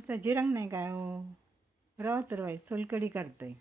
सज्जी रंग नाही काय हो. राव तर बाई सोलकडी करतोय.